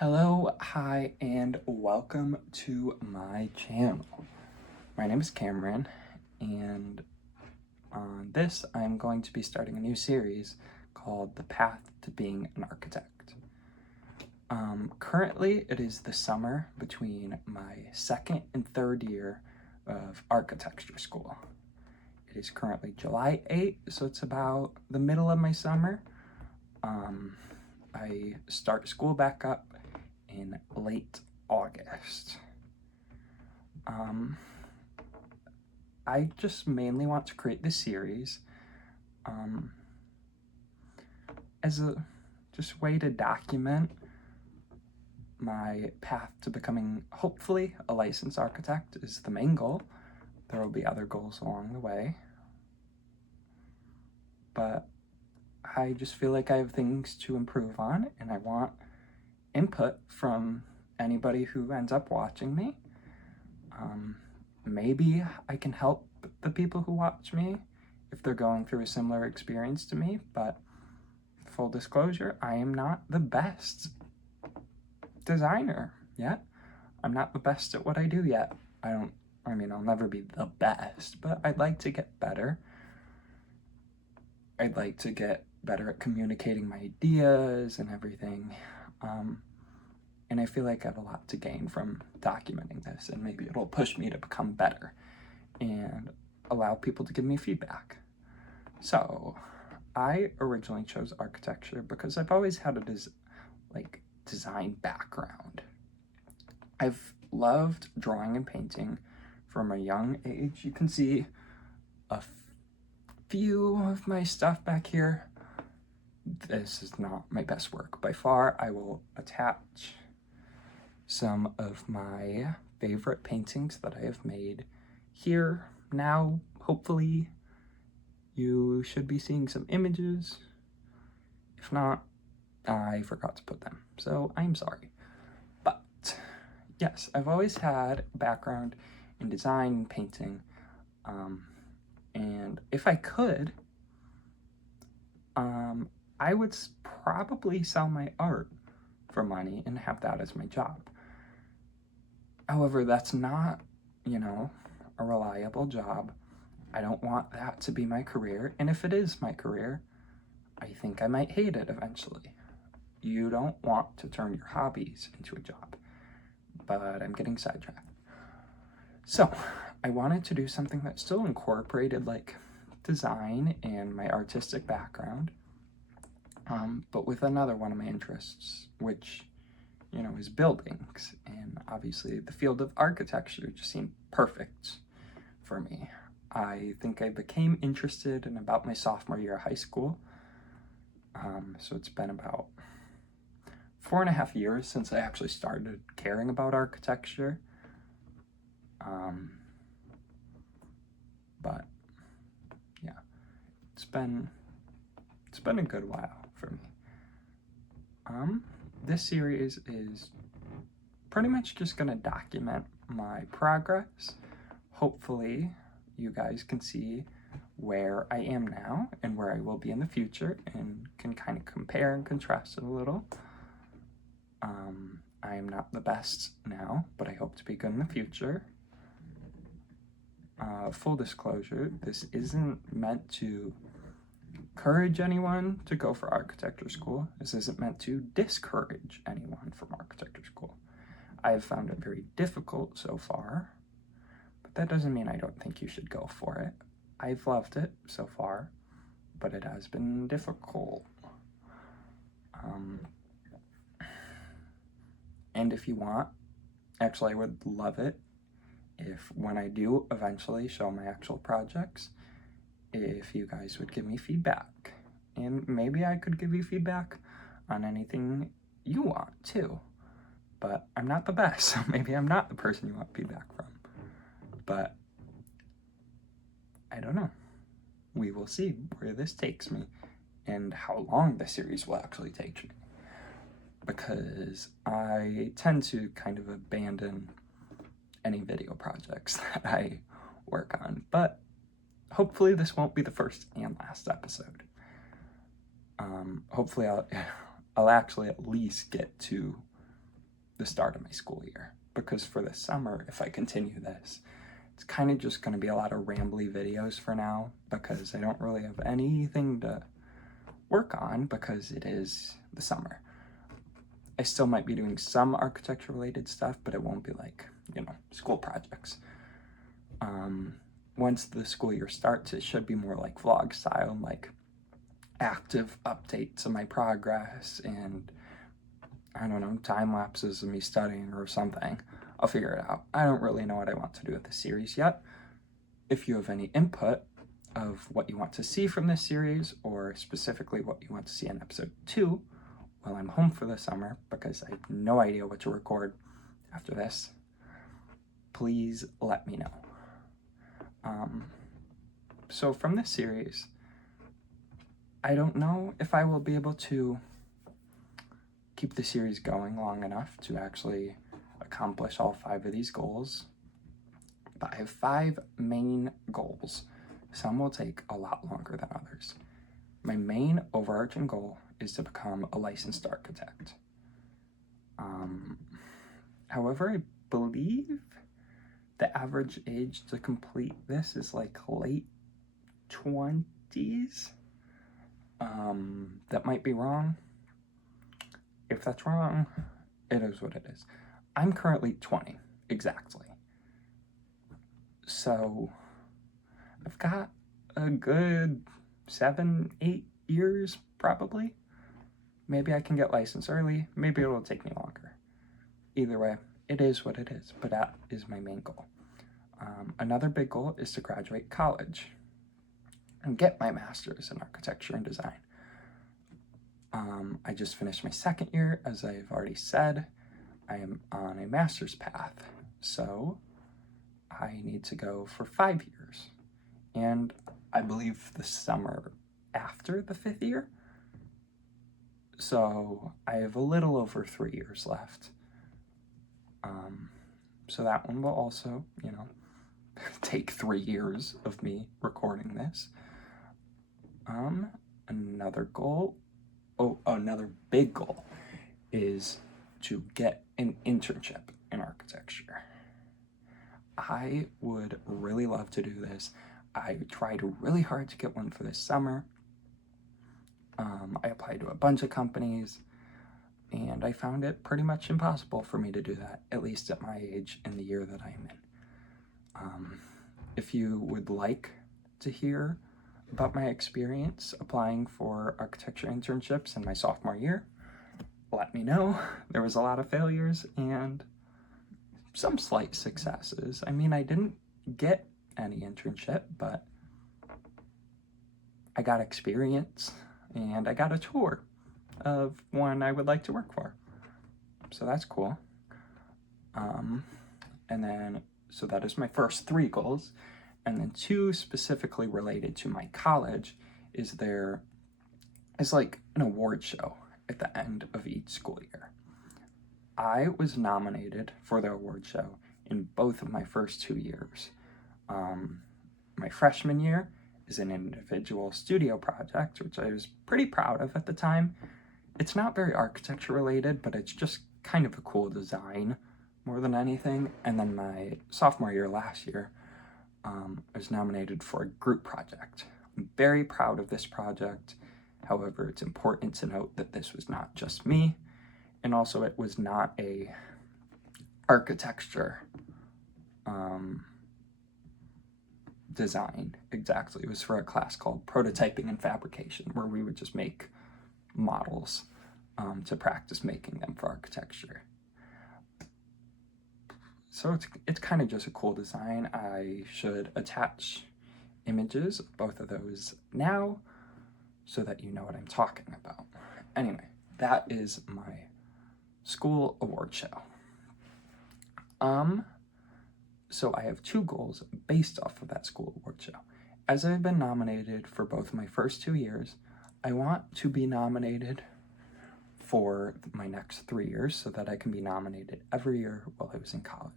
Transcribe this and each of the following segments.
Hello, hi, and welcome to my channel. My name is Cameron, and on this, I'm going to be starting a new series called The Path to Being an Architect. Currently, it is the summer between my second and third year of architecture school. It is currently July 8th, so it's about the middle of my summer. I start school back up in late August. I just mainly want to create this series as a just way to document my path to becoming, hopefully, a licensed architect is the main goal. There will be other goals along the way. But I just feel like I have things to improve on, and I want input from anybody who ends up watching me. Maybe I can help the people who watch me if they're going through a similar experience to me, but full disclosure, I am not the best designer yet. I'm not the best at what I do yet. I'll never be the best, but I'd like to get better. I'd like to get better at communicating my ideas and everything. And I feel like I have a lot to gain from documenting this, and maybe it'll push me to become better and allow people to give me feedback. So, I originally chose architecture because I've always had a design background. I've loved drawing and painting from a young age. You can see a few of my stuff back here. This is not my best work by far. I will attach some of my favorite paintings that I have made here now. Hopefully you should be seeing some images. If not, I forgot to put them, so I'm sorry. But yes, I've always had a background in design and painting, and if I could, I would probably sell my art for money and have that as my job. However, that's not, a reliable job. I don't want that to be my career, and if it is my career, I think I might hate it eventually. You don't want to turn your hobbies into a job, but I'm getting sidetracked. So, I wanted to do something that still incorporated design and my artistic background, but with another one of my interests, which is buildings, and obviously the field of architecture just seemed perfect for me. I think I became interested in about my sophomore year of high school, so it's been about 4.5 years since I actually started caring about architecture, but yeah, it's been a good while for me. This series is pretty much just gonna document my progress. Hopefully, you guys can see where I am now and where I will be in the future and can kind of compare and contrast it a little. I am not the best now, but I hope to be good in the future. Full disclosure, this isn't meant to encourage anyone to go for architecture school. This isn't meant to discourage anyone from architecture school. I have found it very difficult so far, but that doesn't mean I don't think you should go for it. I've loved it so far, but it has been difficult. And if you want, actually I would love it if when I do eventually show my actual projects, if you guys would give me feedback. And maybe I could give you feedback on anything you want too. But I'm not the best, so maybe I'm not the person you want feedback from. But I don't know. We will see where this takes me and how long the series will actually take me. Because I tend to kind of abandon any video projects that I work on. But hopefully this won't be the first and last episode. Hopefully I'll actually at least get to the start of my school year. Because for the summer, if I continue this, it's kind of just going to be a lot of rambly videos for now, because I don't really have anything to work on because it is the summer. I still might be doing some architecture related stuff, but it won't be like, school projects. Once the school year starts, it should be more like vlog style, like active updates of my progress and, I don't know, time lapses of me studying or something. I'll figure it out. I don't really know what I want to do with the series yet. If you have any input of what you want to see from this series, or specifically what you want to see in episode 2 while I'm home for the summer, because I have no idea what to record after this, please let me know. So from this series, I don't know if I will be able to keep the series going long enough to actually accomplish all 5 of these goals, but I have 5 main goals. Some will take a lot longer than others. My main overarching goal is to become a licensed architect. However, I believe the average age to complete this is like late 20s. That might be wrong. If that's wrong, it is what it is. I'm currently 20, exactly. So I've got a good 7-8 years, probably. Maybe I can get licensed early. Maybe it'll take me longer. Either way, it is what it is, but that is my main goal. Another big goal is to graduate college and get my master's in architecture and design. I just finished my 2nd year, as I've already said. I am on a master's path, so I need to go for 5 years. And I believe the summer after the 5th year. So I have a little over 3 years left. So that one will also, take 3 years of me recording this. Another big goal is to get an internship in architecture. I would really love to do this. I tried really hard to get one for this summer. I applied to a bunch of companies, and I found it pretty much impossible for me to do that, at least at my age in the year that I'm in. If you would like to hear about my experience applying for architecture internships in my sophomore year, let me know. There was a lot of failures and some slight successes. I mean, I didn't get any internship, but I got experience and I got a tour of one I would like to work for. So that's cool. So that is my first 3 goals. And then 2 specifically related to my college is there is like an award show at the end of each school year. I was nominated for the award show in both of my first 2 years. My freshman year is an individual studio project, which I was pretty proud of at the time. It's not very architecture related, but it's just kind of a cool design more than anything. And then my sophomore year last year, I was nominated for a group project. I'm very proud of this project. However, it's important to note that this was not just me, and also it was not a architecture design exactly. It was for a class called Prototyping and Fabrication, where we would just make models to practice making them for architecture. So it's kind of just a cool design. I should attach images of both of those now so that you know what I'm talking about. Anyway, that is my school award show. So I have 2 goals based off of that school award show. As I've been nominated for both my first 2 years, I want to be nominated for my next 3 years so that I can be nominated every year while I was in college.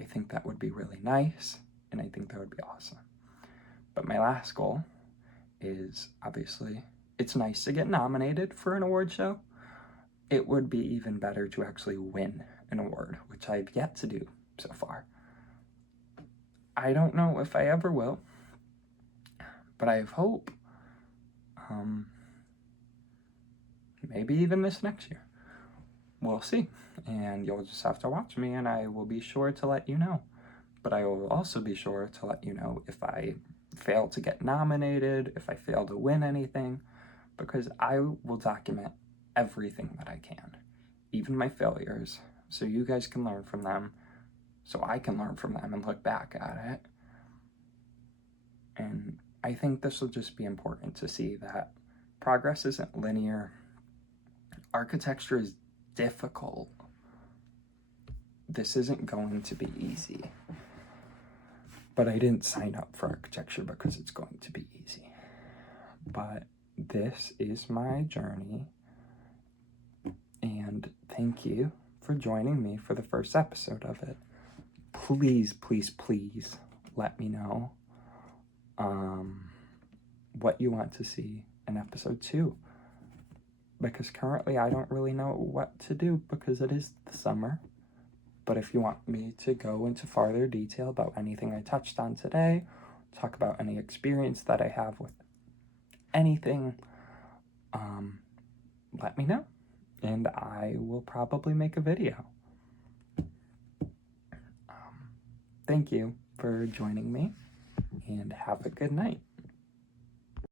I think that would be really nice, and I think that would be awesome. But my last goal is, obviously, it's nice to get nominated for an award show, it would be even better to actually win an award, which I've yet to do so far. I don't know if I ever will, but I have hope. Maybe even this next year. We'll see. And you'll just have to watch me, and I will be sure to let you know. But I will also be sure to let you know if I fail to get nominated, if I fail to win anything, because I will document everything that I can, even my failures, so you guys can learn from them, so I can learn from them and look back at it. And I think this will just be important to see that progress isn't linear. Architecture is difficult. This isn't going to be easy. But I didn't sign up for architecture because it's going to be easy. But this is my journey. And thank you for joining me for the first episode of it. Please, please, please let me know what you want to see in episode 2. Because currently I don't really know what to do because it is the summer. But if you want me to go into farther detail about anything I touched on today, talk about any experience that I have with anything, let me know. And I will probably make a video. Thank you for joining me, and have a good night.